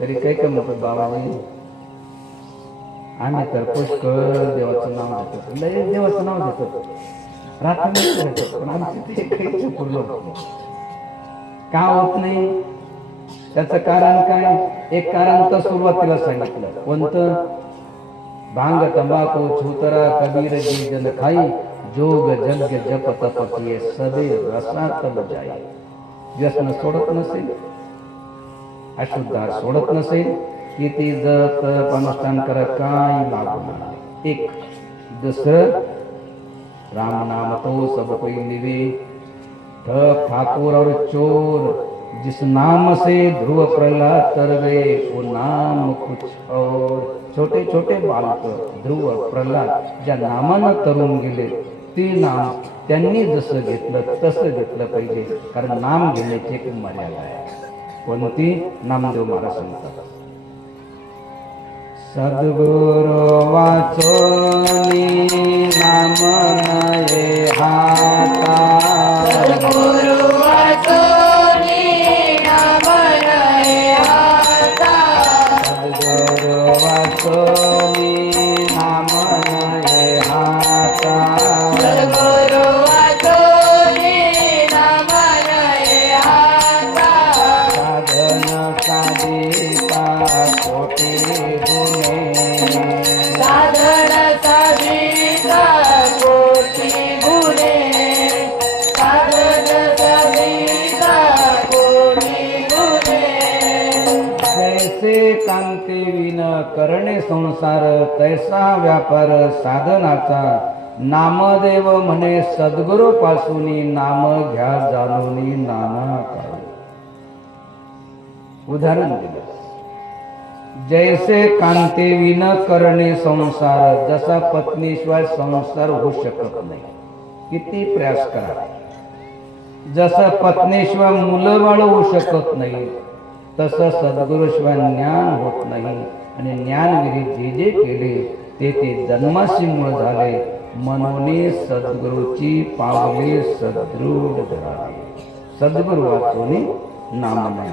तरी काही कमी पण बाबाजी आम्ही तर पुष्कळ देवाचं नाव घेतो, लय देवाचं नाव घेतो, रात्र घेतो, पण आमची ते काही पूर्ण होत नाही. का होत नाही? त्याचं कारण काय? एक कारण तर सुरुवातीला सांगितलं, कोणतं? भांग तंबाखू छुतरा कबीर जी जन खाई, जोग जग जप तप किए सबे रसात जाई. व्यसन सोडत नसेल, अशुद्ध सोडत नसेल, किती जप अनुष्ठान कर काय लागणार. एक दुसरं, राम नाम तो सब कोई निवे, ठग ठाकुर और चोर, जिस नाम से ध्रुव प्रहलाद तर गए वो नाम कुछ और. छोटे छोटे बालक ध्रुव प्रहलाद ज्या नामानं तरुण गेले, ते नाम त्यांनी जसं घेतलं तसं घेतलं पाहिजे, कारण नाम घेण्याची एक मर्यादा आहे. कोणती? नामदेव महाराज सांगतात, सद्गुरु वाचोनी नाम नये हाता, सद्गुरु वाचोनी नाम नये हाता, सद्गुरु वाचोनी नाम नये हाता, सद्गुरु वाचोनी नाम नये हाता, साधन साधिका कोटी गुणे, साधन साधिका कोटी गुणे, साधन साधिका कोटी गुणे. जैसे कांती विन करणे संसार, तैसा व्यापार साधनाचा. नामदेव म्हणे सद्गुरु पासूनी, नाम घ्या जाणूनी नाना काय. उदाहरण दिलं, जैसे कांते विन करणे संसार, जसा पत्नीशिवाय संसार होऊ शकत नाही, किती प्रयास करा. जसं पत्नीशिवाय मुलं बाळ होऊ शकत नाही, तसं सद्गुरूशिवाय ज्ञान होत नाही. आणि ज्ञानविधी जे जे केले ते ते जन्माशी मूळ झाले, मनोनी सद्गुरूची पावले सदृढ धरावे. सद्गुरु वाचोनी नाम नये,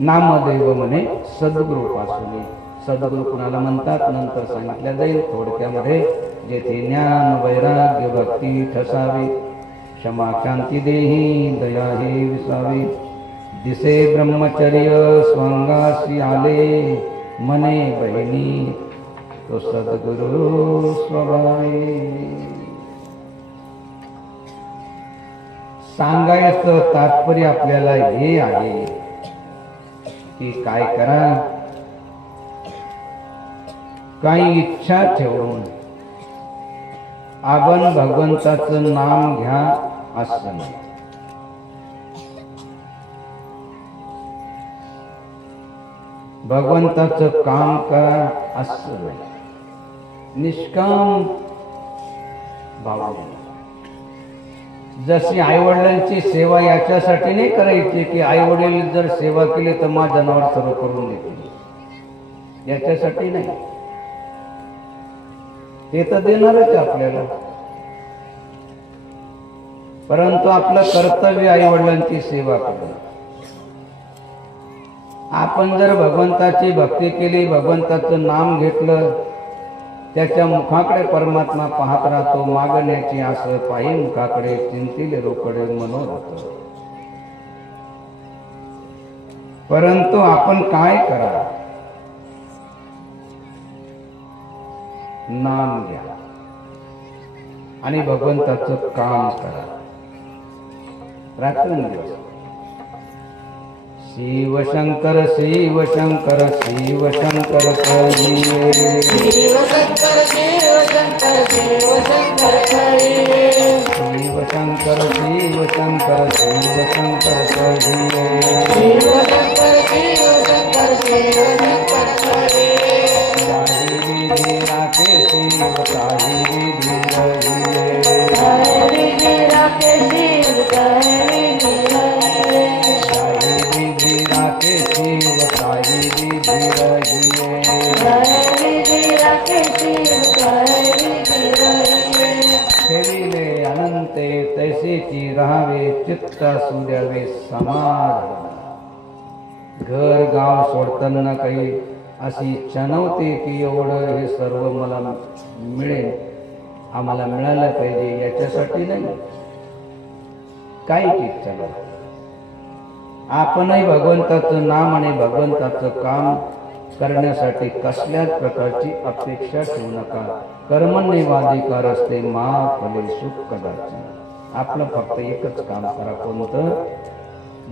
नामदेव म्हणे सद्गुरु पासून. सद्गुरु कुणाला म्हणतात नंतर सांगितल्या जाईल. थोडक्यामध्ये, जेथे ज्ञान वैराग्य भक्ती ठसावे, क्षमा शांती देही दया हे विसावे, दिसे ब्रह्मचर्य स्वांगासी आले, मने बहिणी तो सद्गुरु स्वभावे. सांगायचं तात्पर्य आपल्याला हे आहे की काय करा, काही इच्छा ठेवून आपण भगवंताचं नाम घ्या असं नाही. भगवंताचं काम करा असं नाही. निष्काम भावना. जशी आईवडिलांची सेवा याच्यासाठी नाही करायची की आईवडील जर सेवा केली तर माझं जनावर सर्व करून देतील, याच्यासाठी नाही. ते तर देणारच आपल्याला, परंतु आपलं कर्तव्य आईवडिलांची सेवा करणं. आपण जर भगवंताची भक्ती केली, भगवंताचं नाम घेतलं, त्याच्या मुखाकडे परमात्मा पाहत राहतो. मागण्याची आस पायी मुखाकडे, चिंतील रोकडे मनोरथ. परंतु आपण काय करा, नाम घ्या आणि भगवंताचं काम करा रात्रंदिवस. शिव शंकर शिव शंकर शिव शंकर कहिए, शिव शंकर शिव शंकर शिव शंकर कहिए, शिव शंकर शिव शंकर शिव शंकर कहिए, शिव शंकर शिव शंकर शिव शंकर कहिए. ताहि विधि राखे शिव ताहि विधि रहिए, ताहि विधि राखे शिव ताहि विधि रहिए, ताहि विधि राखे शिव ताहि विधि रहिए, ताहि विधि राखे शिव ताहि विधि रहिए. खेळिले अनंते तैसेची राहावे, चित्त सूर्यावे समाधान. घर गाव सोडताना काही अशी इच्छा नव्हती की एवढं हे सर्व मला मिळेल, आम्हाला मिळालं पाहिजे याच्यासाठी नाही, काहीच इच्छा नाही. आपणही भगवंताचं नाम आणि भगवंताचं काम करण्यासाठी कसल्याच प्रकारची अपेक्षा ठेवू नका. कर्मण्येवाधिकार असते मा फलेषु कदाचन. आपलं फक्त एकच काम करा, कोणतं?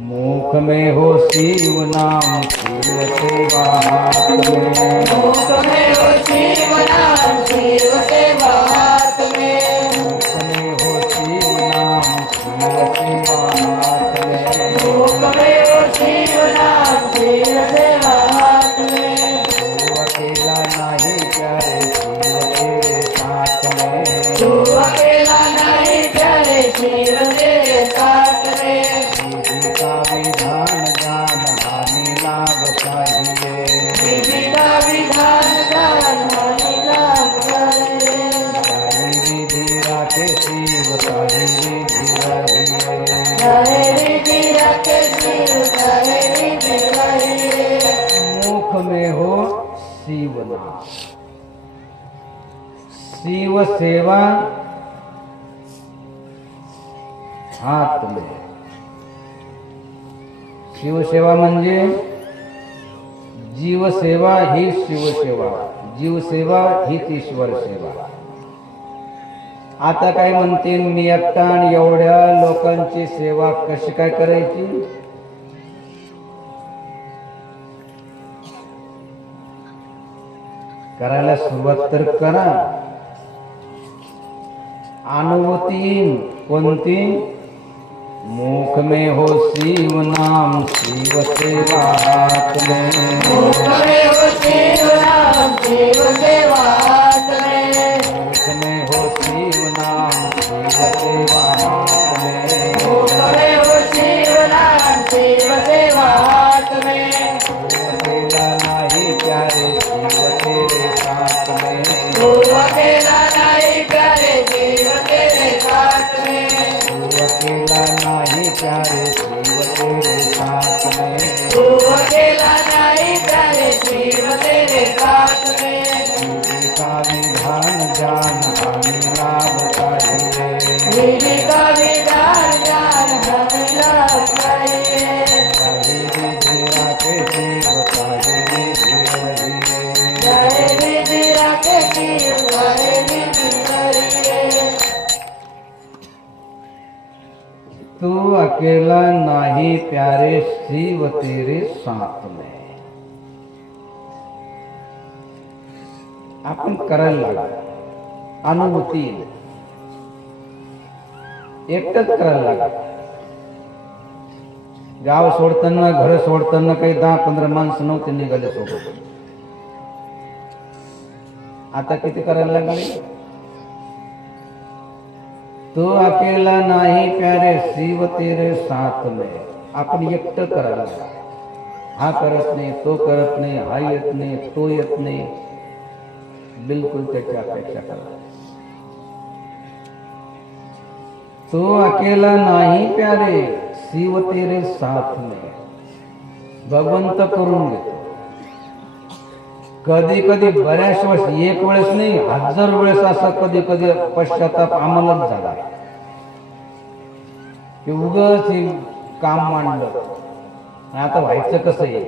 मुख में हो शिव नाम शिव सेवा हाथ में. मुख में हो शिव नाम शिव सेवा हाथ में. मुख में हो शिव नाम शिव सेवा हाथ में. मुख में हो शिव नाम शिव सेवा हाथ में. तू अकेला नहीं प्यारे शिव तेरे साथ में. तू अकेला नहीं प्यारे शिव तेरे साथ में. विधि का विधान जान हानि लाभ चाहिए. विधि का विधान जान हानि लाभ चाहिए. सारी विधि राखे शिव सारी विधि रहिए. चाहे विधि रखे शिव चाहे विधि रहिए. मुख में हो शिव नाम, शिव सेवा हात में. शिवसेवा म्हणजे जीवसेवा ही शिवसेवा, जीवसेवा हीच ईश्वर सेवा. आता काय म्हणतील, मी एकटा आणि एवढ्या लोकांची सेवा कशी काय करायची? करायला सुरुवात तर करा. अनुभूती येईल. कोणती? मुख में हो शिव नाम शिव सेवा हाथ में. मुख में हो शिव नाम शिव सेवा हाथ में. मुख में हो शिव नाम शिव सेवा हाथ में. मुख में हो शिव नाम शिव सेवा हाथ में. तू अकेला नहीं प्यारे शिव तेरे साथ में. तू अकेला नहीं प्यारे शिव तेरे साथ में. तू अकेला नहीं प्यारे शिव तेरे साथ में. तू अकेला नहीं प्यारे शिव तेरे साथ में. विधि का विधान जान हानि लाभ चाहिए. विधि का विधान जान हानि लाभ चाहिए. सारी विधि राखे शिव सारी विधि रहिए. चाहे विधि रखे शिव चाहे विधि रहिए. तू अकेला नहीं प्यारे शिव तेरे साथ में. आपण करायला लागलो, अनुभूती येईल. एकटंच करायला लागलो. गाव सोडताना घर सोडताना काही 10-15 माणसं नव्हते निघाले सोबत. आता किती करायला लागले? तू अकेला नाही प्यारे शिव तेरे साथ में. आपण एकटं करायला लागलो. हा करत नाही, तो करत नाही, हा येत नाही, तो येत नाही. बिलकुल त्याची अपेक्षा करा. तू अकेला नाही प्यारे शिव तेरे साथ में. भगवंत करून घेतो. कधी कधी बऱ्याच वेळेस, एक वेळेस नाही 1000 वेळेस असा कधी कधी पश्चाताप आम्हालाच झाला की उगाच हे काम मांडलं, आता व्हायचं कसं आहे.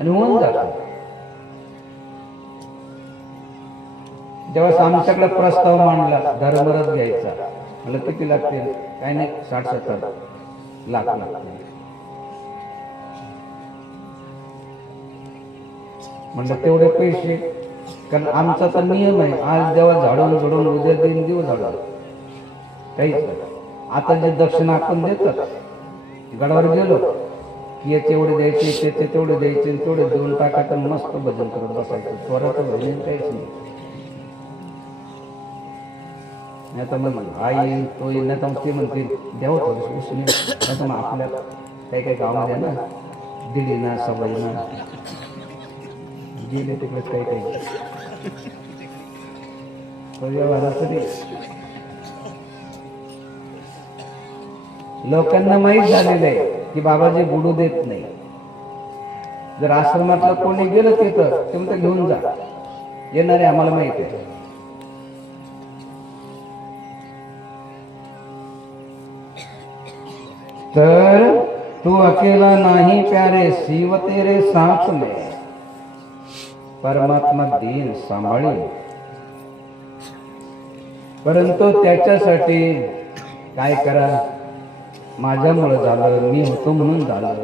आणि होऊन जात. जेव्हा आमच्याकडे प्रस्ताव मांडला धर्मरथ घ्यायचा, मला किती लागतील? काही नाही, 60-70 लाख लागतील. म्हणलं तेवढे पैसे, कारण आमचा तर नियम आहे, आज देवा झाडून झोडून उद्या देऊन देऊ झाडून, काहीच नाही. आता जे दक्षिणा आपण देतात, गडावर गेलो की याचे एवढे द्यायचे, त्याचे तेवढे द्यायचे, तेवढे देऊन टाकायचं, मस्त भजन करत बसायचं. चोराचं भजन काहीच नाही. नाही तर मग हा येईल तो येईल, नाही तर ते म्हणतील द्यावं थोडंसं उसने, नाही तर मग आपल्या काही काही गावामध्ये ना दिली ना सवय ना गेले तिकडे काही काही तरी लोकांना माहीत झालेलं आहे की बाबाजी बुडू देत नाही. जर आश्रमातलं कोणी गेलं तिथं ते म्हणतं घेऊन जा, येणारे आम्हाला माहित आहे. तर तू अकेला नहीं प्यारे, शिव तेरे साथ में, परमात्मा दीन सांभाळी. परंतु त्याच्यासाठी काय करा, माझ्यामुळे झालं, मी होतो म्हणून झालं,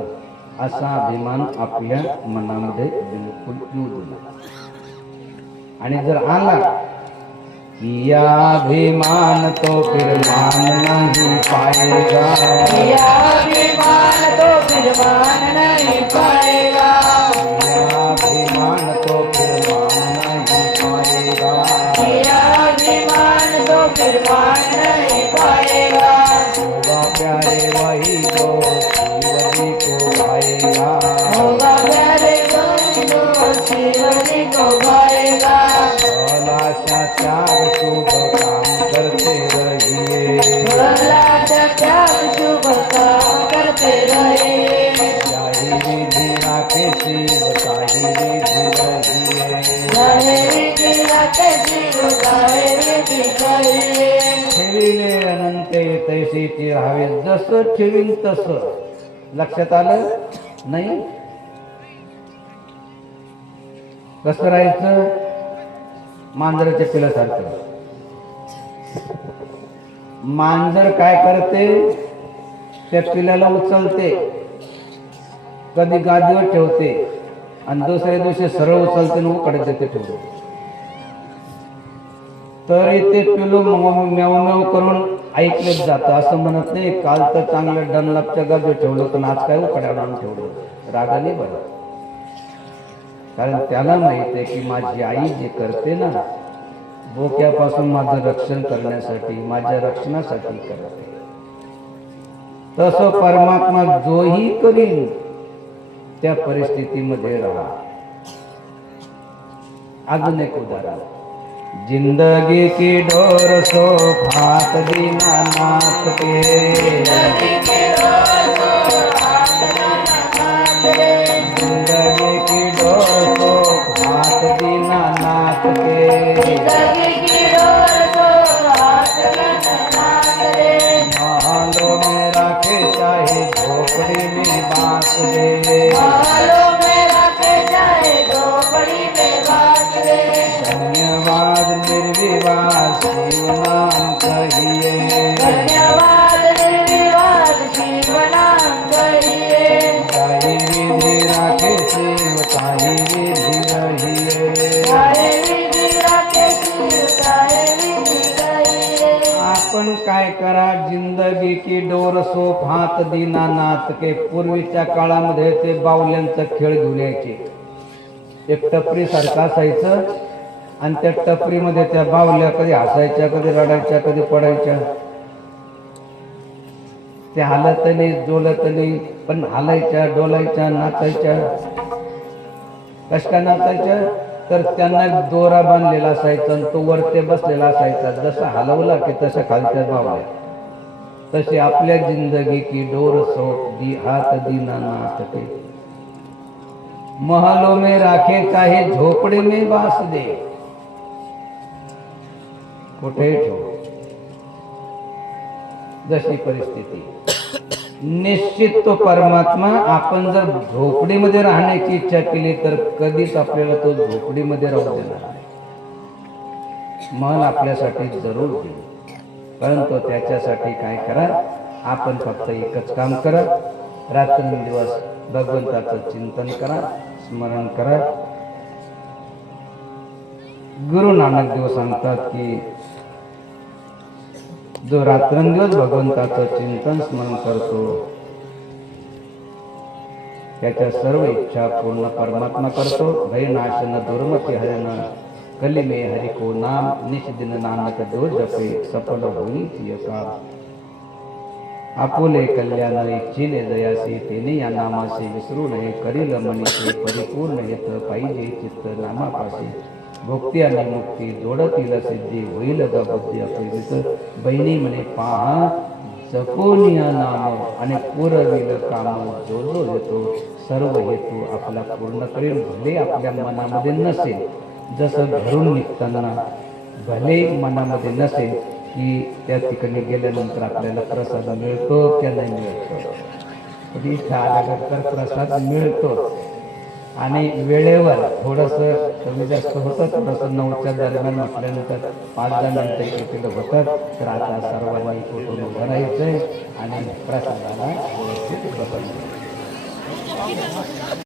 असा अभिमान आपल्या मनामध्ये बिलकुल येऊ दिला. आणि जर आला या अभिमान तो फिर मान नहीं पाएगा, या अभिमान तो फिर मान नहीं पाएगा, या अभिमान तो फिर मान नहीं पाएगा, या अभिमान तो फिर मान नहीं पाएगा. होगा प्यारे वही जो शिव जी को भाएगा, होगा प्यारे बंधु शिव जी को भाएगा. भोलाशा त्याग शुभ काम करते रहिए, भला त्याग शुभ काम करते रहिए. जाहि विधि राखे शिव ताहि विधि रहिए, जाहेरी की राखे शिव जाहेरी की करिए. ठेविले अनंते तैसीची राहावे, जसं ठेवीन तसं. लक्षात आलं नाही? कसं राहायचं? मांजराच्या पिलासारखं. मांजर काय करते, त्या पिलाला उचलते, कधी गादीवर ठेवते आणि दुसऱ्या दिवशी सरळ उचलते आणि उकडे देते ठेवते. तरी ते पिलू म्याव म्याव करून ऐकलेच जातं. असं म्हणत नाही काल तर चांगलं डनलपच्या गादीवर ठेवलं पण आज काय उकड्यावर आणून ठेवलं, रागाने बरं. कारण त्याला माहित आहे की माझी आई जे करते ना, बोक्यापासून माझं रक्षण करण्यासाठी, माझ्या रक्षणासाठी करते. तसं परमात्मा जोही करील त्या परिस्थितीमध्ये राहा. अजून एक उदाहरण, जिंदगी की डोर सो फात दीनानाथ के, जिंदगी की डोर सो फात दीनानाथ के, महलों में राखे चाहे झोपड़ी में बांस दे, धन्यवाद निर्विवाद शिव नाम कहिए, धन्यवाद निर्विवाद शिव नाम कहिए. ताहि विधि राखे शिव ताहि विधि रहिए. आपण काय करा, जिंदगी की डोर सो फात दीनानाथ के. पूर्वीच्या काळामध्ये ते बावल्यांचा खेळ घेऊन यायचे. एक टपरी सारखं असायचं आणि त्या टपरीमध्ये त्या बावल्या कधी हसायच्या, कधी रडायच्या, कधी पडायच्या. त्या हालत नाही, डोलत नाही, पण हालायच्या, डोलायच्या, नाचायच्या. कशा नाचायच्या, तर त्यांना एक दोरा बांधलेला असायचा आणि तो वरते बसलेला असायचा. जसं हलवला की तसं खालच्या बावल्या. तशी आपल्या जिंदगी की डोर सो दी हात दीनानाथ के, महलों में राखे चाहे झोपड़ी में बास दे. कुठे ठेव, जशी परिस्थिती. निश्चित तो परमात्मा, आपण जर झोपडीमध्ये राहण्याची इच्छा केली तर कधीच आपल्याला तो झोपडीमध्ये राहू देणार नाही. मन आपल्यासाठी जरूर देईल. परंतु त्याच्यासाठी काय करा, आपण फक्त एकच काम करा, रात्रंदिवस भगवंताचं चिंतन करा, स्मरण करा. गुरु नानक देव सांगतात की जो रात्रंदिवस भगवंताचं चिंतन स्मरण करतो त्याच्या सर्व इच्छा पूर्ण परमात्मा करतो. भय नाशन दुर्मती हरण, कली में हरि को नाम, निष्दिन नानक जो जपे, सफल होई सिय काम. आपुले कल्याण इच्छिले दयासी, तेने या नामासे विसरू नये, करील मनीचे परिपूर्ण हेत, पाहिजे चित्त नामापाशी. भुक्ती आणि मुक्ती जोडतील सिद्धी, होईल ग बुद्धी अपेक्षित. बहिणी म्हणे पहा जपून या नाम आणि पुरविल काम जो जो येतो सर्व हेतू आपला पूर्ण करील. भले आपल्या मनामध्ये नसेल, जसं घरून निघताना भले मनामध्ये नसेल की त्या ठिकाणी गेल्यानंतर आपल्याला प्रसाद मिळतो की नाही मिळतो, कधी इथं आल्यानंतर प्रसाद मिळतो. आणि वेळेवर थोडंसं कमी जास्त होतं, थोडंसं 9च्या दरम्यान म्हटल्यानंतर 5-10 मिनिटं इकडे होतं. तर आता सर्वांनी उठून उभं राहायचंय आणि प्रसादाला व्यवस्थित बसायचं.